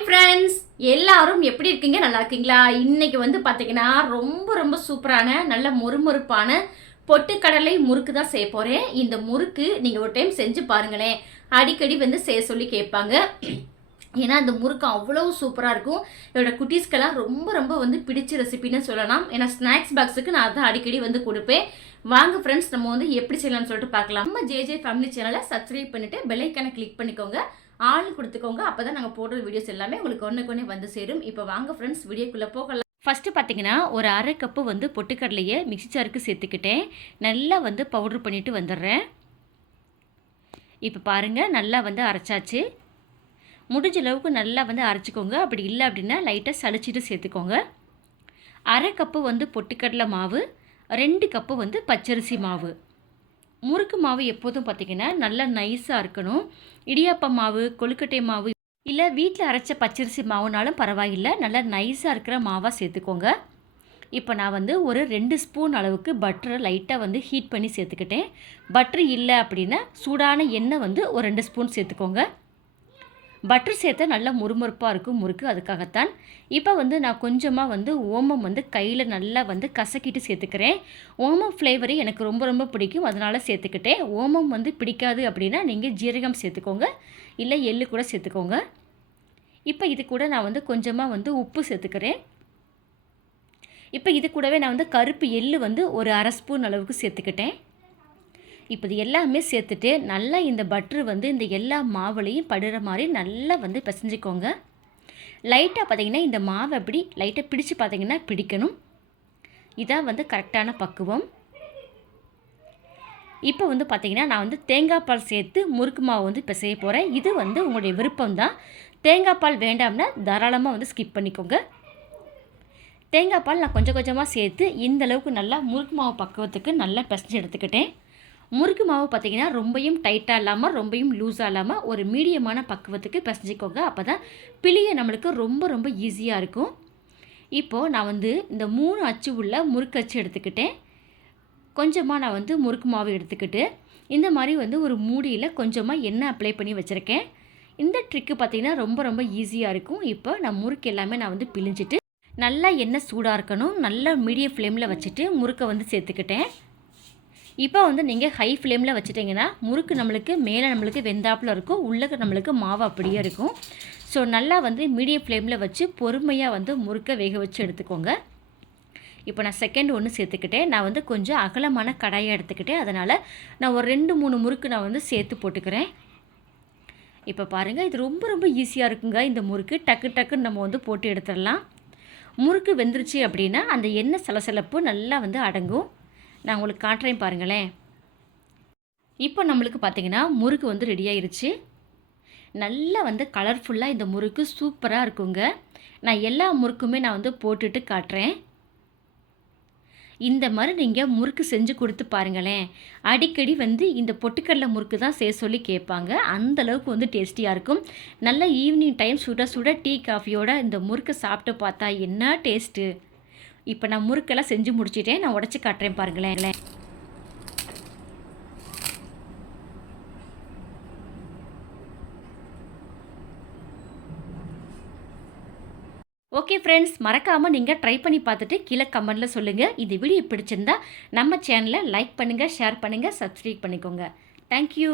Hi friends எல்லாரும் எப்படி இருக்கீங்க? நல்லா இருக்கீங்களா? இன்னைக்கு வந்து பார்த்தீங்கன்னா ரொம்ப ரொம்ப சூப்பரான நல்ல மொறுமொறுப்பான பொட்டுக்கடலை முறுக்கு தான் செய்ய போகிறேன் இந்த முறுக்கு நீங்கள் ஒரு டைம் செஞ்சு பாருங்களேன். அடிக்கடி வந்து செய்ய சொல்லி கேட்பாங்க. ஏன்னா அந்த முறுக்கு அவ்வளோ சூப்பராக இருக்கும். என்னோடய குட்டீஸ்க்கெல்லாம் ரொம்ப ரொம்ப வந்து பிடிச்ச ரெசிபின்னு சொல்லலாம். ஏன்னா ஸ்நாக்ஸ் பாக்ஸுக்கு நான் அதான் அடிக்கடி வந்து கொடுப்பேன். வாங்க ஃப்ரெண்ட்ஸ் நம்ம வந்து எப்படி செய்யலாம்னு சொல்லிட்டு பார்க்கலாம். நம்ம ஜேஜே ஃபேமிலி சேனலை சப்ஸ்கிரைப் பண்ணிவிட்டு பெல்லைக்கான கிளிக் பண்ணிக்கோங்க. ஆள் கொடுத்துக்கோங்க. அப்போ தான் நாங்கள் போடுற வீடியோஸ் எல்லாமே உங்களுக்கு ஒன்றுக்கு ஒன்றே வந்து சேரும். இப்போ வாங்க ஃப்ரெண்ட்ஸ் வீடியோக்குள்ளே போகலாம். ஃபஸ்ட்டு பார்த்தீங்கன்னா ஒரு அரை கப்பு வந்து பொட்டுக்கடலையை மிக்சி ஜாருக்கு சேர்த்துக்கிட்டேன். நல்லா வந்து பவுட்ரு பண்ணிவிட்டு வந்துடுறேன். இப்போ பாருங்கள் நல்லா வந்து அரைச்சாச்சு. முடிஞ்ச அளவுக்கு நல்லா வந்து அரைச்சிக்கோங்க. அப்படி இல்லை அப்படின்னா லைட்டாக சளிச்சிட்டு சேர்த்துக்கோங்க. அரை கப்பு வந்து பொட்டுக்கடலை மாவு ரெண்டு கப்பு வந்து பச்சரிசி மாவு. முறுக்கு மாவு எப்போதும் பார்த்திங்கன்னா நல்லா நைஸாக இருக்கணும். இடியாப்ப மாவு கொழுக்கட்டை மாவு இல்லை வீட்டில் அரைச்ச பச்சரிசி மாவுனாலும் பரவாயில்லை. நல்லா நைஸாக இருக்கிற மாவாக சேர்த்துக்கோங்க. இப்போ நான் வந்து ஒரு ரெண்டு ஸ்பூன் அளவுக்கு பட்டரை லைட்டாக வந்து ஹீட் பண்ணி சேர்த்துக்கிட்டேன். பட்ரு இல்லை அப்படின்னா சூடான எண்ணெய் வந்து ஒரு ரெண்டு ஸ்பூன் சேர்த்துக்கோங்க. பட்டர் சேர்த்தா நல்லா முறுமுறுப்பாக இருக்கும் முறுக்கு. அதுக்காகத்தான் இப்போ வந்து நான் கொஞ்சமாக வந்து ஓமம் வந்து கையில் நல்லா வந்து கசக்கிட்டு சேர்த்துக்கிறேன். ஓமம் ஃப்ளேவரு எனக்கு ரொம்ப ரொம்ப பிடிக்கும். அதனால் சேர்த்துக்கிட்டேன். ஓமம் வந்து பிடிக்காது அப்படின்னா நீங்கள் ஜீரகம் சேர்த்துக்கோங்க. இல்லை எள்ளு கூட சேர்த்துக்கோங்க. இப்போ இது கூட நான் வந்து கொஞ்சமாக வந்து உப்பு சேர்த்துக்கிறேன். இப்போ இது கூடவே நான் வந்து கருப்பு எள்ளு வந்து ஒரு அரை ஸ்பூன் அளவுக்கு சேர்த்துக்கிட்டேன். இப்போ இது எல்லாமே சேர்த்துட்டு நல்லா இந்த பட்ரு வந்து இந்த எல்லா மாவுலையும் படுற மாதிரி நல்லா வந்து பிசைஞ்சிக்கோங்க. லைட்டாக பார்த்தீங்கன்னா இந்த மாவை அப்படி லைட்டாக பிடிச்சு பார்த்தீங்கன்னா பிடிக்கணும். இதான் வந்து கரெக்டான பக்குவம். இப்போ வந்து பார்த்திங்கன்னா நான் வந்து தேங்காய் பால் சேர்த்து முறுக்கு மாவு வந்து பிசைய போகிறேன் இது வந்து உங்களுடைய விருப்பம் தான் தேங்காய் பால் வேண்டாம்னா தாராளமாக வந்து ஸ்கிப் பண்ணிக்கோங்க. தேங்காய் பால் நான் கொஞ்சம் கொஞ்சமாக சேர்த்து இந்தளவுக்கு நல்லா முறுக்கு மாவு பக்குவத்துக்கு நல்லா பிசைஞ்சு எடுத்துக்கிட்டேன். முறுக்கு மாவு பார்த்திங்கன்னா ரொம்பையும் டைட்டாக இல்லாமல் ரொம்பையும் லூஸாக இல்லாமல் ஒரு மீடியமான பக்குவத்துக்கு பிசைஞ்சிக்கோங்க. அப்போ தான் பிளிய நம்மளுக்கு ரொம்ப ரொம்ப ஈஸியாக இருக்கும். இப்போது நான் வந்து இந்த மூணு அச்சு உள்ள முறுக்கு அச்சு எடுத்துக்கிட்டேன். கொஞ்சமாக நான் வந்து முறுக்கு மாவு எடுத்துக்கிட்டு இந்த மாதிரி வந்து ஒரு மூடியில் கொஞ்சமாக எண்ணெய் அப்ளை பண்ணி வச்சுருக்கேன். இந்த ட்ரிக்கு பார்த்திங்கன்னா ரொம்ப ரொம்ப ஈஸியாக இருக்கும். இப்போ நான் முறுக்கு எல்லாமே நான் வந்து பிழிஞ்சிட்டு நல்லா எண்ணெய் சூடாக இருக்கணும். நல்லா மீடியம் ஃப்ளேமில் வச்சுட்டு முறுக்கை வந்து சேர்த்துக்கிட்டேன். இப்போ வந்து நீங்கள் ஹை ஃப்ளேமில் வச்சுட்டிங்கன்னா முறுக்கு நம்மளுக்கு மேலே நம்மளுக்கு வெந்தாப்பில் இருக்கும் உள்ளே நம்மளுக்கு மாவு அப்படியே இருக்கும். ஸோ நல்லா வந்து மீடியம் ஃப்ளேமில் வச்சு பொறுமையாக வந்து முறுக்கை வேக வச்சு எடுத்துக்கோங்க. இப்போ நான் செகண்ட் ஒன்று சேர்த்துக்கிட்டேன். நான் வந்து கொஞ்சம் அகலமான கடாயை எடுத்துக்கிட்டேன். அதனால் நான் ஒரு ரெண்டு மூணு முறுக்கு நான் வந்து சேர்த்து போட்டுக்கிறேன். இப்போ பாருங்கள் இது ரொம்ப ரொம்ப ஈஸியாக இருக்குங்க இந்த முறுக்கு. டக்கு டக்குன்னு நம்ம வந்து போட்டு எடுத்துடலாம். முறுக்கு வெந்துருச்சு அப்படின்னா அந்த எண்ணெய் சலசலப்பு நல்லா வந்து அடங்கும். நான் உங்களுக்கு காட்டுறேன் பாருங்களேன். இப்போ நம்மளுக்கு பார்த்தீங்கன்னா முறுக்கு வந்து ரெடி ஆயிருச்சு. நல்லா வந்து கலர்ஃபுல்லாக இந்த முறுக்கு சூப்பராக இருக்குங்க. நான் எல்லா முறுக்குமே நான் வந்து போட்டுட்டு காட்டுறேன். இந்த மாதிரி நீங்கள் முறுக்கு செஞ்சு கொடுத்து பாருங்களேன். அடிக்கடி வந்து இந்த பொட்டுக்கடலை முறுக்கு தான் செய்ய சொல்லி கேட்பாங்க. அந்தளவுக்கு வந்து டேஸ்டியாக இருக்கும். நல்ல ஈவினிங் டைம் சுட சுட டீ காஃபியோட இந்த முறுக்கு சாப்பிட்டு பார்த்தா என்ன டேஸ்ட்டு இப்போ நான் முறுக்கெல்லாம் செஞ்சு முடிச்சிட்டேன். நான் உடச்சி காட்டுறேன் பாருங்களேன். ஓகே ஃப்ரெண்ட்ஸ் மறக்காமல் நீங்கள் ட்ரை பண்ணி பார்த்துட்டு கீழே கமெண்டில் சொல்லுங்கள் இந்த வீடியோ பிடிச்சிருந்தா நம்ம சேனலை லைக் பண்ணுங்கள் ஷேர் பண்ணுங்கள் சப்ஸ்கிரைப் பண்ணிக்கோங்க. தேங்க்யூ